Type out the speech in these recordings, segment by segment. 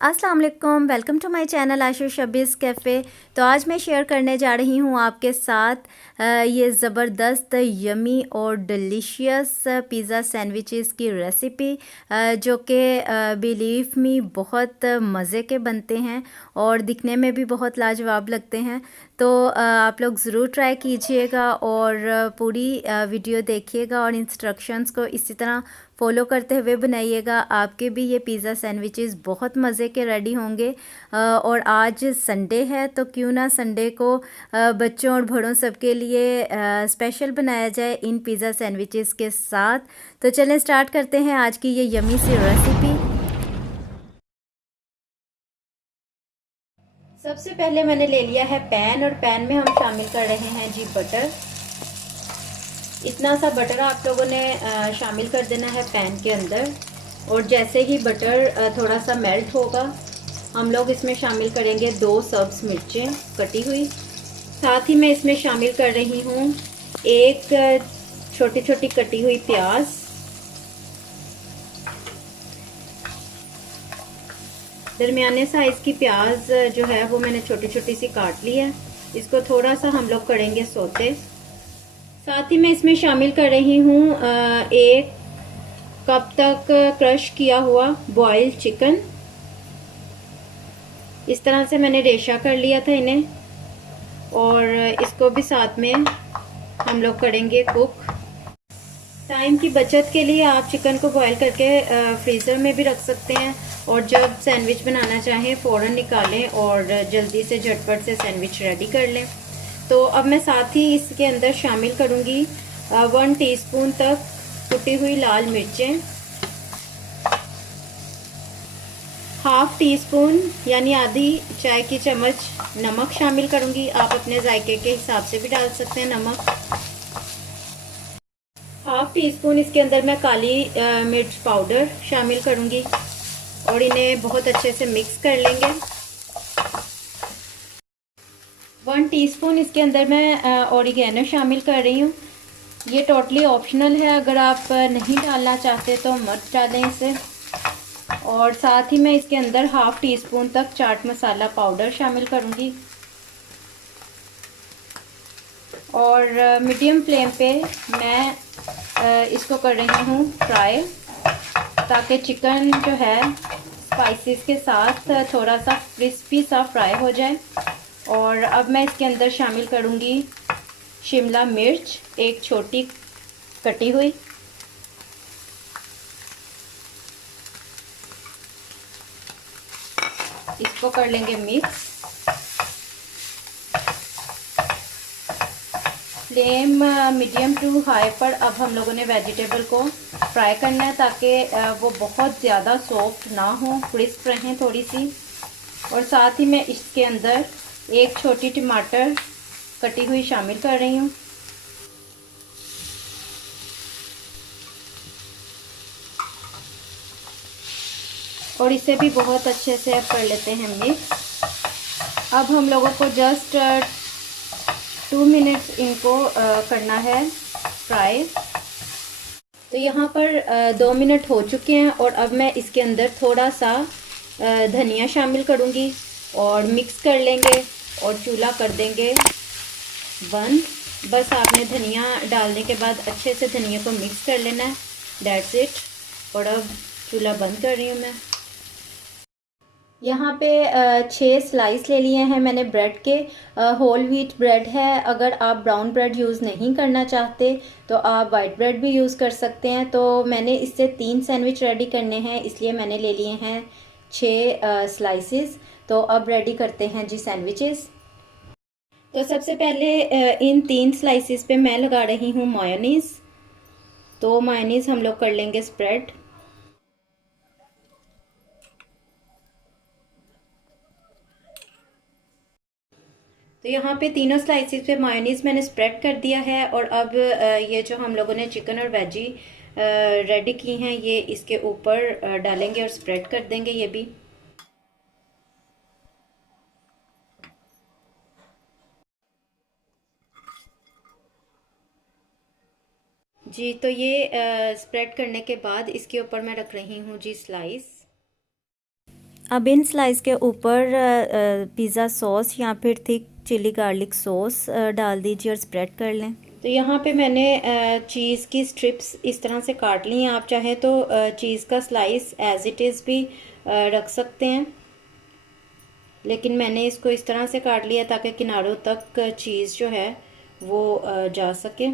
अस्सलाम वालेकुम, welcome to my channel Ashu Shabeez cafe. तो आज मैं शेयर करने जा रही हूँ आपके साथ ये ज़बरदस्त यमी और डिलीशियस पिज़्ज़ा सैंडविचेस की रेसिपी, जो कि बिलीव मी बहुत मज़े के बनते हैं और दिखने में भी बहुत लाजवाब लगते हैं। तो आप लोग ज़रूर ट्राई कीजिएगा और पूरी वीडियो देखिएगा और इंस्ट्रक्शंस को इसी तरह फॉलो करते हुए बनाइएगा। आपके भी ये पिज़्ज़ा सैंडविचेस बहुत मज़े के रेडी होंगे। और आज संडे है तो क्यों ना संडे को बच्चों और बड़ों सबके लिए स्पेशल बनाया जाए इन पिज़्ज़ा सैंडविचेस के साथ। तो चलें स्टार्ट करते हैं आज की ये यमी सी रेसिपी। सबसे पहले मैंने ले लिया है पैन और पैन में हम शामिल कर रहे हैं जी बटर। इतना सा बटर आप लोगों ने शामिल कर देना है पैन के अंदर। और जैसे ही बटर थोड़ा सा मेल्ट होगा हम लोग इसमें शामिल करेंगे 2 सब्ज़ मिर्चें कटी हुई। साथ ही मैं इसमें शामिल कर रही हूँ एक छोटी छोटी कटी हुई प्याज, दरमियाने साइज की प्याज जो है वो मैंने छोटी छोटी सी काट ली है। इसको थोड़ा सा हम लोग करेंगे सोते। साथ ही मैं इसमें शामिल कर रही हूँ 1 कप तक क्रश किया हुआ बॉइल्ड चिकन। इस तरह से मैंने रेशा कर लिया था इन्हें और इसको भी साथ में हम लोग करेंगे कुक। टाइम की बचत के लिए आप चिकन को बॉईल करके फ्रीज़र में भी रख सकते हैं और जब सैंडविच बनाना चाहें फ़ौरन निकालें और जल्दी से झटपट से सैंडविच रेडी कर लें। तो अब मैं साथ ही इसके अंदर शामिल करूँगी 1 टीस्पून तक कुटी हुई लाल मिर्चें, हाफ टी स्पून यानी आधी चाय की चम्मच नमक शामिल करूँगी। आप अपने जायके के हिसाब से भी डाल सकते हैं नमक। हाफ टी स्पून इसके अंदर मैं काली मिर्च पाउडर शामिल करूँगी और इन्हें बहुत अच्छे से मिक्स कर लेंगे। 1 टीस्पून इसके अंदर मैं ऑरिगेनो शामिल कर रही हूँ। ये टोटली ऑप्शनल है, अगर आप नहीं डालना चाहते तो मत डालें इसे। और साथ ही मैं इसके अंदर हाफ टी स्पून तक चाट मसाला पाउडर शामिल करूँगी और मीडियम फ्लेम पे मैं इसको कर रही हूँ फ्राई, ताकि चिकन जो है स्पाइसेस के साथ थोड़ा सा क्रिस्पी सा फ्राई हो जाए। और अब मैं इसके अंदर शामिल करूँगी शिमला मिर्च एक छोटी कटी हुई, इसको कर लेंगे mix. Flame medium to high पर अब हम लोगों ने वेजिटेबल को फ्राई करना है ताकि वो बहुत ज़्यादा सॉफ्ट ना हो, क्रिस्प रहें थोड़ी सी। और साथ ही मैं इसके अंदर एक छोटी टमाटर कटी हुई शामिल कर रही हूँ। और इसे भी बहुत अच्छे से अब कर लेते हैं मिक्स। अब हम लोगों को जस्ट 2 मिनट्स इनको करना है फ्राई। तो यहाँ पर 2 मिनट हो चुके हैं और अब मैं इसके अंदर थोड़ा सा धनिया शामिल करूँगी और मिक्स कर लेंगे और चूल्हा कर देंगे बंद। बस आपने धनिया डालने के बाद अच्छे से धनिया को मिक्स कर लेना है, दैट्स इट। और अब चूल्हा बंद कर रही हूँ मैं। यहाँ पे 6 स्लाइस ले लिए हैं मैंने ब्रेड के। होल व्हीट ब्रेड है। अगर आप ब्राउन ब्रेड यूज़ नहीं करना चाहते तो आप वाइट ब्रेड भी यूज़ कर सकते हैं। तो मैंने इससे 3 सैंडविच रेडी करने हैं, इसलिए मैंने ले लिए हैं 6 स्लाइसेस। तो अब रेडी करते हैं जी सैंडविचेस। तो सबसे पहले इन 3 स्लाइसेस पे मैं लगा रही हूँ मायोनीज़। तो मायोनीज़ हम लोग कर लेंगे स्प्रेड। तो यहाँ पे तीनों स्लाइसेस पे मायोनीज़ मैंने स्प्रेड कर दिया है। और अब ये जो हम लोगों ने चिकन और वेजी रेडी की हैं ये इसके ऊपर डालेंगे और स्प्रेड कर देंगे ये भी। जी तो ये स्प्रेड करने के बाद इसके ऊपर मैं रख रही हूँ जी स्लाइस। अब इन स्लाइस के ऊपर पिज़्ज़ा सॉस या फिर थिक चिली गार्लिक सॉस डाल दीजिए और स्प्रेड कर लें। तो यहाँ पे मैंने चीज़ की स्ट्रिप्स इस तरह से काट ली हैं। आप चाहें तो चीज़ का स्लाइस एज इट इज़ भी रख सकते हैं, लेकिन मैंने इसको इस तरह से काट लिया ताकि किनारों तक चीज़ जो है वो जा सके।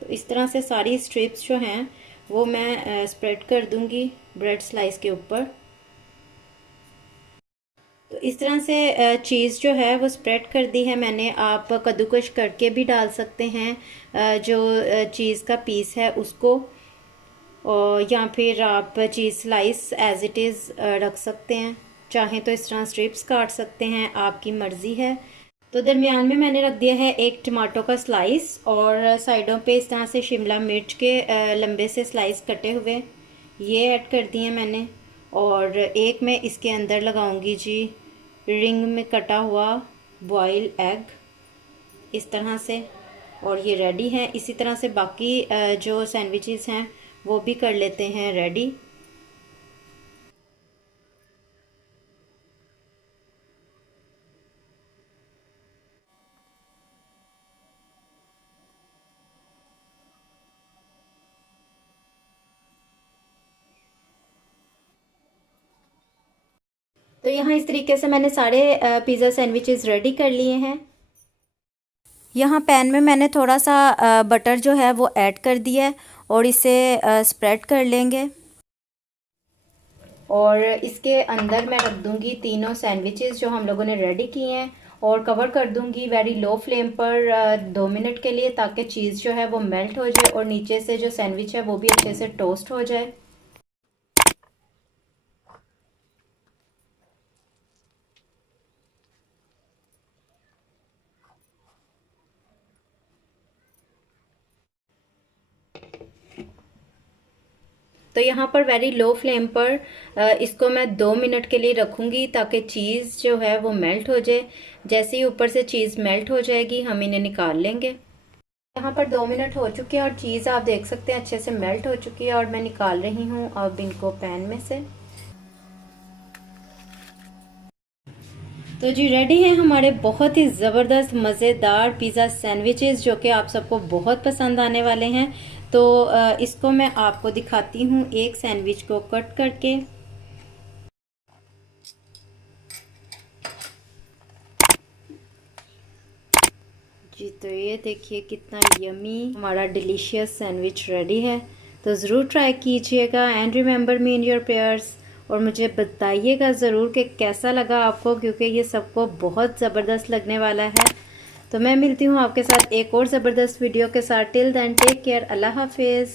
तो इस तरह से सारी स्ट्रिप्स जो हैं वो मैं स्प्रेड कर दूंगी ब्रेड स्लाइस के ऊपर। तो इस तरह से चीज़ जो है वो स्प्रेड कर दी है मैंने। आप कद्दूकश करके भी डाल सकते हैं जो चीज़ का पीस है उसको, और या फिर आप cheese slice as it is रख सकते हैं। चाहें तो इस तरह स्ट्रिप्स काट सकते हैं, आपकी मर्ज़ी है। तो दरमियान में मैंने रख दिया है एक टमाटो का स्लाइस, और साइडों पे इस तरह से शिमला मिर्च के लंबे से स्लाइस कटे हुए ये ऐड कर दिए मैंने। और एक मैं इसके अंदर लगाऊंगी जी रिंग में कटा हुआ बॉयल एग इस तरह से, और ये रेडी है। इसी तरह से बाकी जो सैंडविचेस हैं वो भी कर लेते हैं रेडी। तो यहाँ इस तरीके से मैंने सारे पिज़्ज़ा सैंडविचेस रेडी कर लिए हैं। यहाँ पैन में मैंने थोड़ा सा बटर जो है वो ऐड कर दिया है और इसे स्प्रेड कर लेंगे, और इसके अंदर मैं रख दूंगी तीनों सैंडविचेस जो हम लोगों ने रेडी किए हैं, और कवर कर दूंगी वेरी लो फ्लेम पर 2 मिनट के लिए, ताकि चीज़ जो है वो मेल्ट हो जाए और नीचे से जो सैंडविच है वो भी अच्छे से टोस्ट हो जाए। तो यहाँ पर वेरी लो फ्लेम पर इसको मैं 2 मिनट के लिए रखूँगी ताकि चीज़ जो है वो मेल्ट हो जाए। जैसे ही ऊपर से चीज़ मेल्ट हो जाएगी हम इन्हें निकाल लेंगे। यहाँ पर 2 मिनट हो चुके हैं और चीज़ आप देख सकते हैं अच्छे से मेल्ट हो चुकी है, और मैं निकाल रही हूँ अब इनको पैन में से। तो जी रेडी है हमारे बहुत ही ज़बरदस्त मज़ेदार पिज़्ज़ा सैंडविचेस, जो कि आप सबको बहुत पसंद आने वाले हैं। तो इसको मैं आपको दिखाती हूँ एक सैंडविच को कट करके। जी तो ये देखिए कितना यमी हमारा डिलीशियस सैंडविच रेडी है। तो ज़रूर ट्राई कीजिएगा and remember me in your prayers, और मुझे बताइएगा ज़रूर कि कैसा लगा आपको, क्योंकि ये सबको बहुत ज़बरदस्त लगने वाला है। तो मैं मिलती हूँ आपके साथ एक और ज़बरदस्त वीडियो के साथ। टिल देन टेक केयर, अल्लाह हाफिज़।